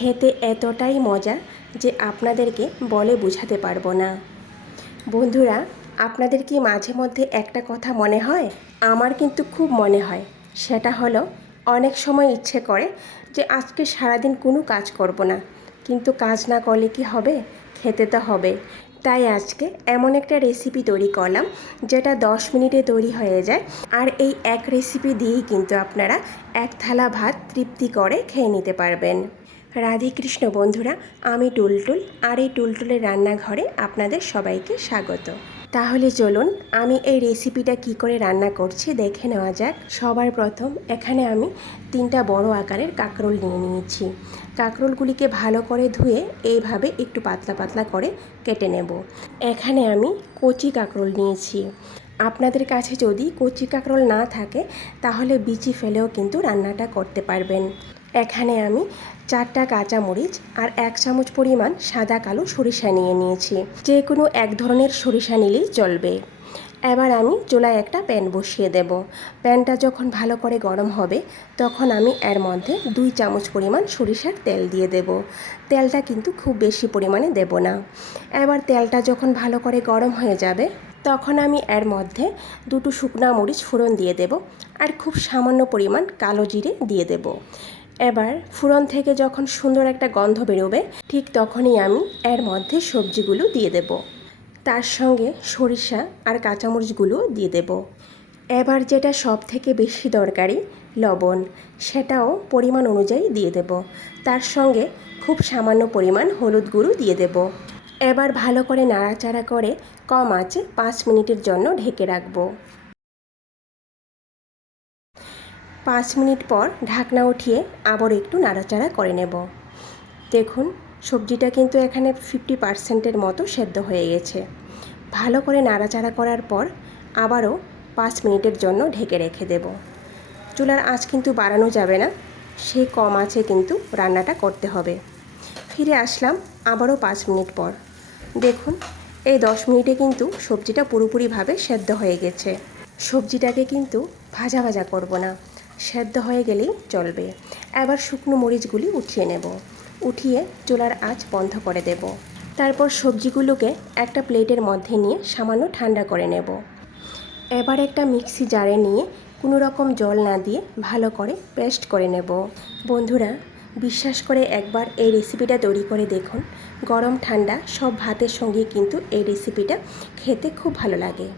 খেতে এতটাই মজা যে আপনাদেরকে বলে বোঝাতে পারবো না। বন্ধুরা, আপনাদের কি মাঝে মধ্যে একটা কথা মনে হয়? আমার কিন্তু খুব মনে হয়। সেটা হলো, অনেক সময় ইচ্ছে করে যে আজকে সারাদিন কোনো কাজ করব না, কিন্তু কাজ না করলে কি হবে? খেতে তো হবে। তাই আজকে এমন একটা রেসিপি তৈরি করলাম যেটা 10 মিনিটে তৈরি হয়ে যায়। আর এই এক রেসিপি দিয়েই কিন্তু আপনারা এক থালা ভাত তৃপ্তি করে খেয়ে নিতে পারবেন। রাধে কৃষ্ণ বন্ধুরা, আমি টুলটুল, আর এই টুলটুলের রান্নাঘরে আপনাদের সবাইকে স্বাগত। তাহলে চলুন আমি এই রেসিপিটা কি করে রান্না করছি দেখে নেওয়া যাক। সবার প্রথম এখানে আমি 3টা বড় আকারের কাঁকরোল নিয়ে নিয়েছি। কাঁকরোলগুলিকে ভালো করে ধুয়ে এইভাবে একটু পাতলা পাতলা করে কেটে নেব। এখানে আমি কচি কাঁকরোল নিয়েছি। আপনাদের কাছে যদি কচি কাঁকরোল না থাকে তাহলে বিচি ফেলেও কিন্তু রান্নাটা করতে পারবেন। এখানে আমি 4টা কাঁচামরিচ আর 1 চামচ পরিমাণ সাদা কালো সরিষা নিয়ে নিয়েছি। যে কোনো এক ধরনের সরিষা নিলেই চলবে। এবার আমি চুলায় একটা প্যান বসিয়ে দেব। প্যানটা যখন ভালো করে গরম হবে তখন আমি এর মধ্যে 2 চামচ পরিমাণ সরিষার তেল দিয়ে দেব। তেলটা কিন্তু খুব বেশি পরিমাণে দেব না। এবার তেলটা যখন ভালো করে গরম হয়ে যাবে তখন আমি এর মধ্যে 2টো শুকনা মরিচ ফোড়ন দিয়ে দেব আর খুব সামান্য পরিমাণ কালো জিরে দিয়ে দেব। এবার ফোড়ন থেকে যখন সুন্দর একটা গন্ধ বেরোবে ঠিক তখনই আমি এর মধ্যে সবজিগুলো দিয়ে দেব। তার সঙ্গে সরিষা আর কাঁচামরিচগুলো দিয়ে দেব। এবার যেটা সব থেকে বেশি দরকারি, লবণ, সেটাও পরিমাণ অনুযায়ী দিয়ে দেব। তার সঙ্গে খুব সামান্য পরিমাণ হলুদ গুঁড়ো দিয়ে দেব। এবার ভালো করে নাড়াচাড়া করে কম আঁচে 5 মিনিটের জন্য ঢেকে রাখবো। 5 মিনিট পর ঢাকনা উঠিয়ে আবার একটু নাড়াচাড়া করে নেব। দেখুন, সবজিটা কিন্তু এখানে 50%-এর মতো সেদ্ধ হয়ে গেছে। ভালো করে নাড়াচাড়া করার পর আবারও 5 মিনিটের জন্য ঢেকে রেখে দেব। চুলার আঁচ কিন্তু বাড়ানো যাবে না, সেই কম আঁচে কিন্তু রান্নাটা করতে হবে। ফিরে আসলাম আবারও 5 মিনিট পর। দেখুন, এই 10 মিনিটে কিন্তু সবজিটা পুরোপুরিভাবে সেদ্ধ হয়ে গেছে। সবজিটাকে কিন্তু ভাজা ভাজা করব না, সেদ্ধ হয়ে গেলেই চলবে। এবার শুকনো মরিচগুলি উঠিয়ে নেব। উঠিয়ে চুলার আঁচ বন্ধ করে দেব। তারপর সবজিগুলোকে একটা প্লেটের মধ্যে নিয়ে সামান্য ঠান্ডা করে নেব। এবার একটা মিক্সি জারে নিয়ে কোনো রকম জল না দিয়ে ভালো করে পেস্ট করে নেব। বন্ধুরা, বিশ্বাস করে একবার এই রেসিপিটা তৈরি করে দেখুন। গরম ঠান্ডা সব ভাতের সঙ্গে কিন্তু এই রেসিপিটা খেতে খুব ভালো লাগে।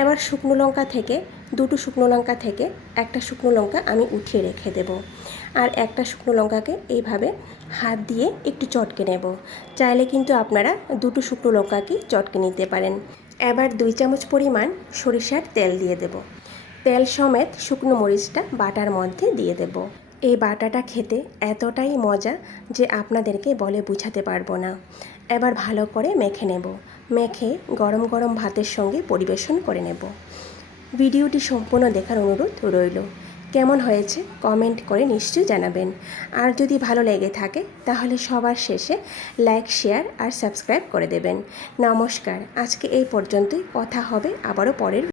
এবার শুকনো লঙ্কা থেকে 2টো শুকনো লঙ্কা থেকে একটা শুকনো লঙ্কা আমি উঠিয়ে রেখে দেব। আর একটা শুকনো লঙ্কাকে এইভাবে হাত দিয়ে একটু চটকে নেব। চাইলে কিন্তু আপনারা 2টো শুকনো লঙ্কাকে চটকে নিতে পারেন। এবার 2 চামচ পরিমাণ সরিষার তেল দিয়ে দেব। তেল সমেত শুকনো মরিচটা বাটার মধ্যে দিয়ে দেব। এই বাটাটা খেতে এতটাই মজা যে আপনাদেরকে বলে বোঝাতে পারবো না। এবার ভালো করে মেখে নেব। মেখে গরম গরম ভাতের সঙ্গে পরিবেশন করে নেব। ভিডিওটি সম্পূর্ণ দেখার অনুরোধ রইল। কেমন হয়েছে কমেন্ট করে নিশ্চয়ই জানাবেন। আর যদি ভালো লেগে থাকে তাহলে সবার শেষে লাইক, শেয়ার আর সাবস্ক্রাইব করে দেবেন। নমস্কার, আজকে এই পর্যন্তই। কথা হবে আবারও পরের